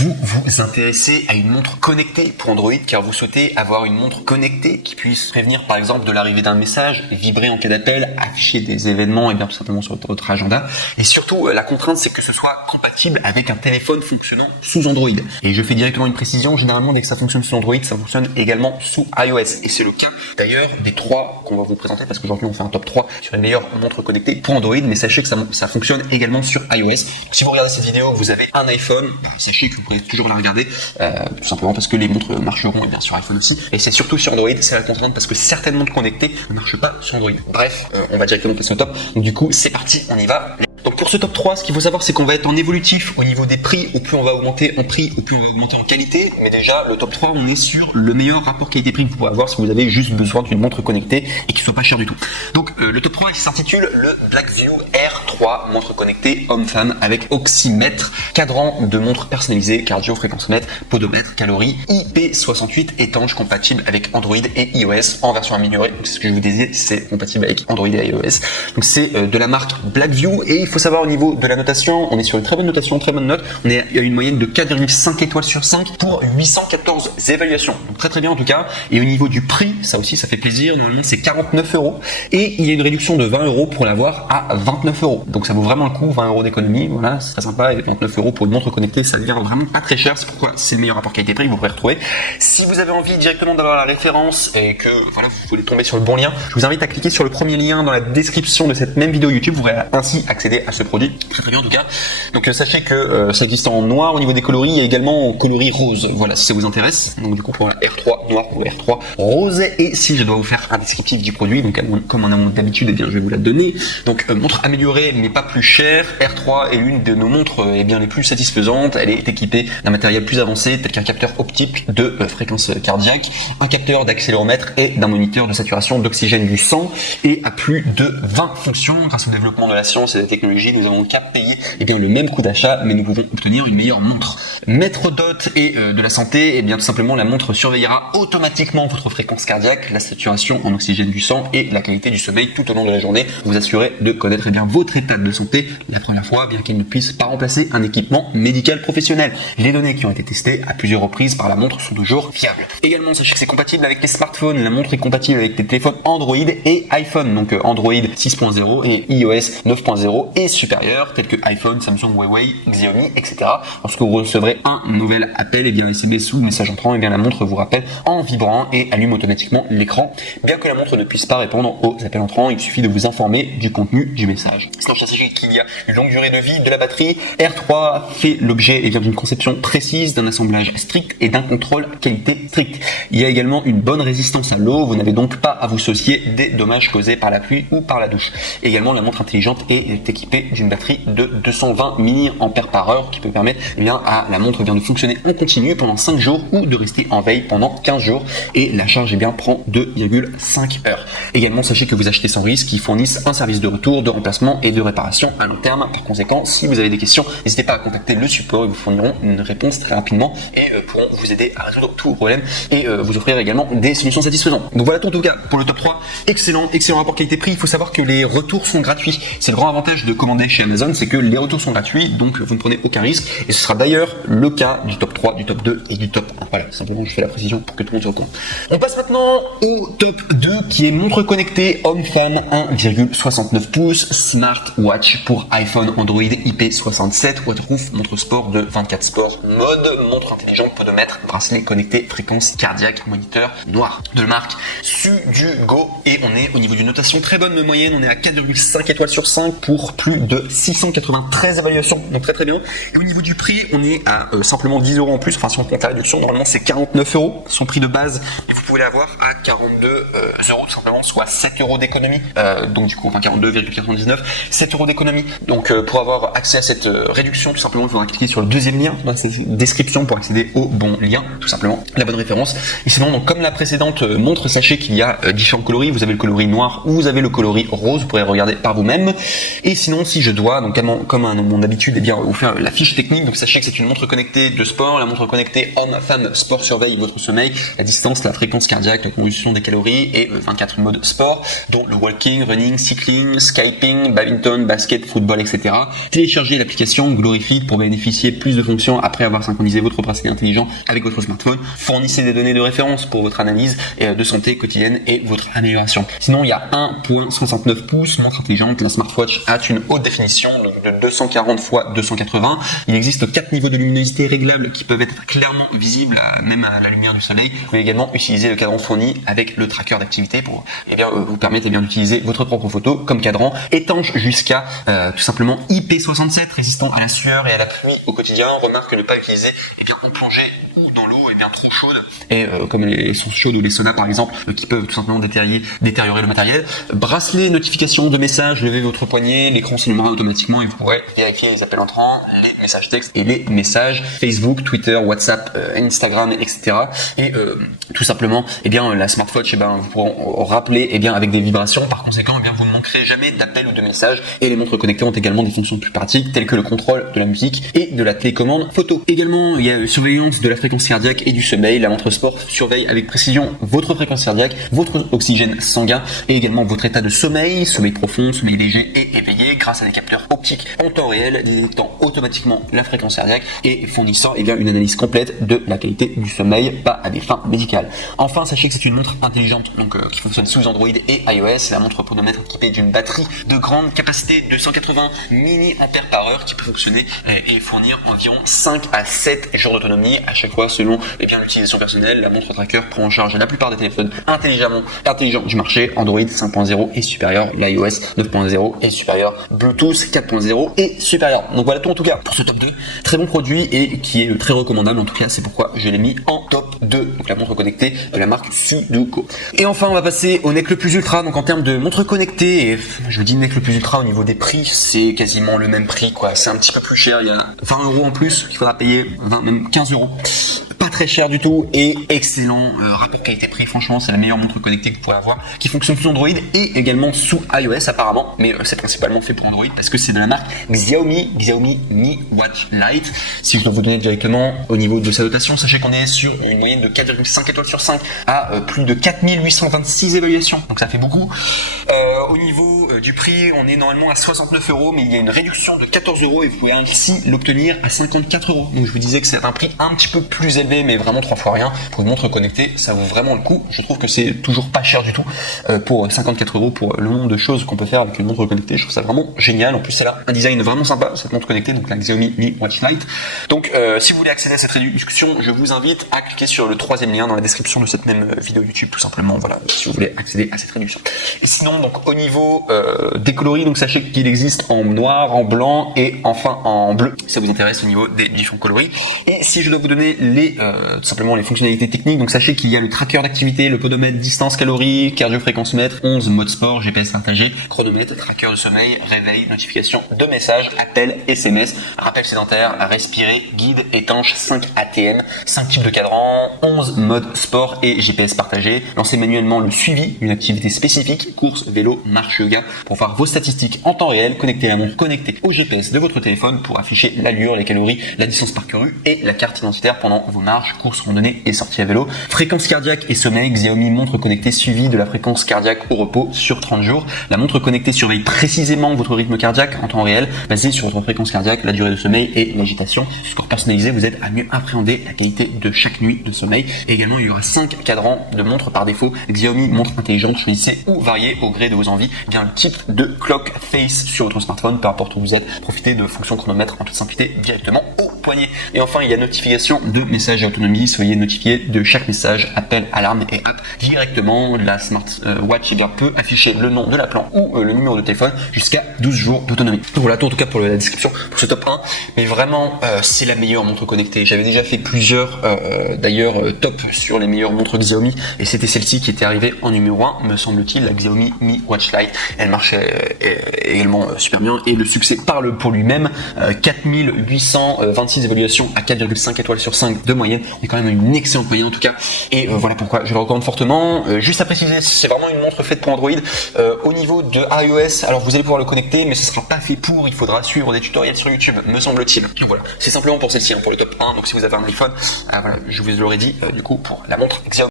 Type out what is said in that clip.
vous vous intéressez à une montre connectée pour Android car vous souhaitez avoir une montre connectée qui puisse prévenir par exemple de l'arrivée d'un message, vibrer en cas d'appel, afficher des événements et bien tout simplement sur votre agenda. Et surtout, la contrainte c'est que ce soit compatible avec un téléphone fonctionnant sous Android. Et je fais directement une précision, généralement dès que ça fonctionne sous Android, ça fonctionne également sous iOS. Et c'est le cas d'ailleurs des 3 qu'on va vous présenter parce qu'aujourd'hui on fait un top 3 sur les meilleures montres connectées pour Android, mais sachez que ça fonctionne également sur iOS. Si vous regardez cette vidéo, vous avez un iPhone, sachez que vous pourrez toujours la regarder, tout simplement parce que les montres marcheront et bien sur iPhone aussi. Et c'est surtout sur Android, c'est la contrainte parce que certaines montres connectées ne marchent pas sur Android. Bref, on va directement passer au top. Donc du coup, c'est parti, on y va. Donc pour ce top 3, ce qu'il faut savoir, c'est qu'on va être en évolutif au niveau des prix. Au plus on va augmenter en prix, au plus on va augmenter en qualité. Mais déjà, le top 3, on est sur le meilleur rapport qualité-prix que vous pouvez avoir si vous avez juste besoin d'une montre connectée et qui soit pas chère du tout. Donc le top 3, il s'intitule le Blackview R3, montre connectée homme-femme avec oxymètre, cadran de montre personnalisée, cardio, fréquence-mètre, podomètre, calories, IP68, étanche, compatible avec Android et iOS en version améliorée. Donc c'est ce que je vous disais, c'est compatible avec Android et iOS. Donc c'est de la marque Blackview et il faut savoir au niveau de la notation, on est sur une très bonne notation, très bonne note. On est à une moyenne de 4,5 étoiles sur 5 pour 814 évaluations. Donc très bien en tout cas. Et au niveau du prix, ça aussi ça fait plaisir. Normalement c'est 49 € et il y a une réduction de 20 € pour l'avoir à 29 €. Donc ça vaut vraiment le coup, 20 € d'économie. Voilà, c'est très sympa. Et 29 € pour une montre connectée, ça devient vraiment pas très cher. C'est pourquoi c'est le meilleur rapport qualité-prix que vous pourrez retrouver. Si vous avez envie directement d'avoir la référence et que voilà vous voulez tomber sur le bon lien, je vous invite à cliquer sur le premier lien dans la description de cette même vidéo YouTube. Vous pourrez ainsi accéder à ce produit très bien en tout cas. Donc sachez que ça existe en noir au niveau des coloris et également en coloris rose. Voilà si ça vous intéresse. Donc du coup pour la R3 noir pour la R3 rose. Et si je dois vous faire un descriptif du produit, donc comme on a d'habitude, eh bien je vais vous la donner. Donc montre améliorée mais pas plus chère. R3 est l'une de nos montres les plus satisfaisantes. Elle est équipée d'un matériel plus avancé tel qu'un capteur optique de fréquence cardiaque, un capteur d'accéléromètre et d'un moniteur de saturation d'oxygène du sang et à plus de 20 fonctions. Grâce au développement de la science et de la technologie, nous avons qu'à payer le même coût d'achat, mais nous pouvons obtenir une meilleure montre. Maître d'hôte et de la santé, tout simplement la montre surveillera automatiquement votre fréquence cardiaque, la saturation en oxygène du sang et la qualité du sommeil tout au long de la journée. Vous assurez de connaître votre état de santé la première fois, bien qu'il ne puisse pas remplacer un équipement médical professionnel. Les données qui ont été testées à plusieurs reprises par la montre sont toujours fiables. Également, sachez que c'est compatible avec les smartphones. La montre est compatible avec les téléphones Android et iPhone, donc Android 6.0 et iOS 9.0 et supérieur, tels que iPhone, Samsung, Huawei, Xiaomi, etc. Lorsque vous recevrez un nouvel appel, SMS sous le message entrant, la montre vous rappelle en vibrant et allume automatiquement l'écran. Bien que la montre ne puisse pas répondre aux appels entrants, il suffit de vous informer du contenu du message. Sinon, sachez qu'il y a une longue durée de vie de la batterie. R3 fait l'objet d'une conception précise, d'un assemblage strict et d'un contrôle qualité strict. Il y a également une bonne résistance à l'eau, vous n'avez donc pas à vous soucier des dommages causés par la pluie ou par la douche. Également, la montre intelligente est équipée d'une batterie de 220 mAh qui peut permettre à la montre de fonctionner en continu pendant 5 jours ou de rester en veille pendant 15 jours et la charge prend 2,5 heures. Également, sachez que vous achetez sans risque, ils fournissent un service de retour, de remplacement et de réparation à long terme. Par conséquent, si vous avez des questions, n'hésitez pas à contacter le support, ils vous fourniront une réponse très rapidement et pourront vous aider à résoudre tous vos problèmes et vous offrir également des solutions satisfaisantes. Donc voilà en tout cas pour le top 3, excellent rapport qualité-prix. Il faut savoir que les retours sont gratuits. C'est le grand avantage de commander chez Amazon, c'est que les retours sont gratuits, donc vous ne prenez aucun risque et ce sera d'ailleurs le cas du top 3, du top 2 et du top 1. Voilà, simplement je fais la précision pour que tout le monde soit au courant. On passe maintenant au top 2 qui est montre connectée homme-femme 1,69 pouces, smartwatch pour iPhone, Android, IP67, waterproof, montre sport de 24 sports mode, montre intelligente, podomètre, bracelet connecté, fréquence cardiaque, moniteur noir de la marque Sudugo et on est au niveau d'une notation très bonne moyenne, on est à 4,5 étoiles sur 5 pour plus de 693 évaluations, donc très bien. Et au niveau du prix, on est à simplement 10 € en plus, enfin si on compte la réduction, normalement c'est 49 €, son prix de base, et vous pouvez l'avoir à 42 € tout simplement, soit 7 € d'économie, donc du coup 42,99, 7 € d'économie. Donc pour avoir accès à cette réduction, tout simplement il faudra cliquer sur le deuxième lien dans la description pour accéder au bon lien, tout simplement, la bonne référence. Et sinon, donc, comme la précédente montre, sachez qu'il y a différents coloris, vous avez le coloris noir ou vous avez le coloris rose, vous pourrez regarder par vous-même. Et sinon, si je dois, donc comme à mon habitude, vous faire la fiche technique, donc sachez que c'est une montre connectée de sport, la montre connectée homme-femme sport surveille votre sommeil, la distance, la fréquence fréquence cardiaque, la combustion des calories et 24 modes sport, dont le walking, running, cycling, skyping, badminton, basket, football, etc. Téléchargez l'application Glorifit pour bénéficier plus de fonctions après avoir synchronisé votre bracelet intelligent avec votre smartphone. Fournissez des données de référence pour votre analyse de santé quotidienne et votre amélioration. Sinon, il y a 1.69 pouces, montre intelligente. La smartwatch a une haute définition donc de 240 x 280. Il existe 4 niveaux de luminosité réglables qui peuvent être clairement visibles même à la lumière du soleil. Vous pouvez également utiliser le cadran fourni avec le tracker d'activité pour vous permettre d'utiliser votre propre photo comme cadran, étanche jusqu'à tout simplement IP67, résistant à la sueur et à la pluie au quotidien. Remarque ne pas utiliser en plongée ou dans l'eau trop chaude, et comme les sources chaudes ou les saunas par exemple, qui peuvent tout simplement détériorer le matériel. Bracelet notification de messages, levez votre poignet, l'écran s'allumera automatiquement et vous pourrez vérifier les appels entrants, les messages textes et les messages Facebook, Twitter, WhatsApp, Instagram, etc. Et tout simplement, la smartwatch, vous pourrez rappeler avec des vibrations. Par conséquent, vous ne manquerez jamais d'appels ou de messages. Et les montres connectées ont également des fonctions plus pratiques telles que le contrôle de la musique et de la télécommande photo. Également, il y a une surveillance de la fréquence cardiaque et du sommeil. La montre sport surveille avec précision votre fréquence cardiaque, votre oxygène sanguin et également votre état de sommeil profond, sommeil léger et éveillé grâce à des capteurs optiques en temps réel détectant automatiquement la fréquence cardiaque et fournissant une analyse complète de la qualité du sommeil, pas à des fins médicales. Enfin, sachez que c'est une montre intelligente qui fonctionne sous Android et iOS. La montre podomètre équipée d'une batterie de grande capacité de 180 mAh qui peut fonctionner et fournir environ 5 à 7 jours d'autonomie à chaque fois selon l'utilisation personnelle. La montre tracker prend en charge la plupart des téléphones intelligents du marché, Android 5.0 et supérieur, l'iOS 9.0 et supérieur, Bluetooth 4.0 et supérieur. Donc voilà tout en tout cas pour ce top 2. Très bon produit et qui est très recommandable en tout cas, c'est pourquoi je l'ai mis en top 2. Donc la montre connectée de la marque Sudoku. Et enfin on va passer au NEC le plus ultra. Donc en termes de montre connectée, et je dis NEC le plus ultra au niveau des prix, c'est quasiment le même prix quoi. C'est un petit peu plus cher, il y a 20 € en plus qu'il faudra payer, même 15 €. Pas très cher du tout et excellent rapport qualité-prix. Franchement, c'est la meilleure montre connectée que vous pourrez avoir, qui fonctionne sous Android et également sous iOS apparemment, mais c'est principalement fait pour Android parce que c'est de la marque Xiaomi Mi Watch Lite. Si je dois vous donner directement au niveau de sa dotation, sachez qu'on est sur une moyenne de 4,5 étoiles sur 5 à plus de 4826 évaluations. Donc ça fait beaucoup. Au niveau du prix, on est normalement à 69 €, mais il y a une réduction de 14 € et vous pouvez ainsi l'obtenir à 54 €. Donc je vous disais que c'est un prix un petit peu plus élevé, mais vraiment 3 fois rien. Pour une montre connectée, ça vaut vraiment le coup. Je trouve que c'est toujours pas cher du tout pour 54 € pour le nombre de choses qu'on peut faire avec une montre connectée. Je trouve ça vraiment génial. En plus, elle a un design vraiment sympa, cette montre connectée, donc la Xiaomi Mi Watch Lite. Donc si vous voulez accéder à cette réduction, je vous invite à cliquer sur le 3e lien dans la description de cette même vidéo YouTube, tout simplement. Voilà, si vous voulez accéder à cette réduction. Et sinon, donc au niveau des coloris, donc sachez qu'il existe en noir, en blanc et enfin en bleu. Si ça vous intéresse au niveau des différents coloris. Et si je dois vous donner tout simplement les fonctionnalités techniques, donc sachez qu'il y a le tracker d'activité, le podomètre, distance, calories, cardio-fréquence-mètre, 11 modes sport, GPS partagé, chronomètre, tracker de sommeil, réveil, notification de messages, appels, SMS, rappel sédentaire, respirer, guide, étanche, 5 ATM, 5 types de cadrans, 11 modes sport et GPS partagé. Lancez manuellement le suivi d'une activité spécifique, course, vélo, marche, yoga, pour voir vos statistiques en temps réel. Connectez la montre connectée au GPS de votre téléphone pour afficher l'allure, les calories, la distance parcourue et la carte identitaire pendant vos marches, courses, randonnées et sorties à vélo. Fréquence cardiaque et sommeil, Xiaomi montre connectée suivie de la fréquence cardiaque au repos sur 30 jours. La montre connectée surveille précisément votre rythme cardiaque en temps réel, basé sur votre fréquence cardiaque, la durée de sommeil et l'agitation. Score personnalisé vous aide à mieux appréhender la qualité de chaque nuit de sommeil. Et également, il y aura 5 cadrans de montres par défaut. Xiaomi montre intelligente, choisissez ou variez au gré de vos envies le type de clock face sur votre smartphone, peu importe où vous êtes. Profitez de fonctions chronomètre en toute simplicité directement au poignet. Et enfin, il y a notification de messages et autonomie. Soyez notifié de chaque message, appel, alarme et app directement. La smartwatch peut afficher le nom de l'appelant ou le numéro de téléphone jusqu'à 12 jours d'autonomie. Donc voilà tout en tout cas pour la description pour ce top 1. Mais vraiment, c'est la meilleure montre connectée. J'avais déjà fait plusieurs top sur les meilleures montres Xiaomi et c'était celle-ci qui était arrivée en numéro 1, me semble-t-il, la Xiaomi Mi Watch Lite. Elle marchait également super bien et le succès parle pour lui-même. 4826 évaluations à 4,5 étoiles sur 5 de moyenne. On est quand même une excellente moyenne en tout cas. Et voilà pourquoi je le recommande fortement. Juste à préciser, c'est vraiment une montre faite pour Android. Au niveau de iOS, alors vous allez pouvoir le connecter, mais ce sera pas fait pour. Il faudra suivre des tutoriels sur YouTube, me semble-t-il. Donc voilà, c'est simplement pour celle-ci, pour le top 1. Donc si vous avez un iPhone, voilà, je vous l'aurais dit du coup pour la montre Xiaomi.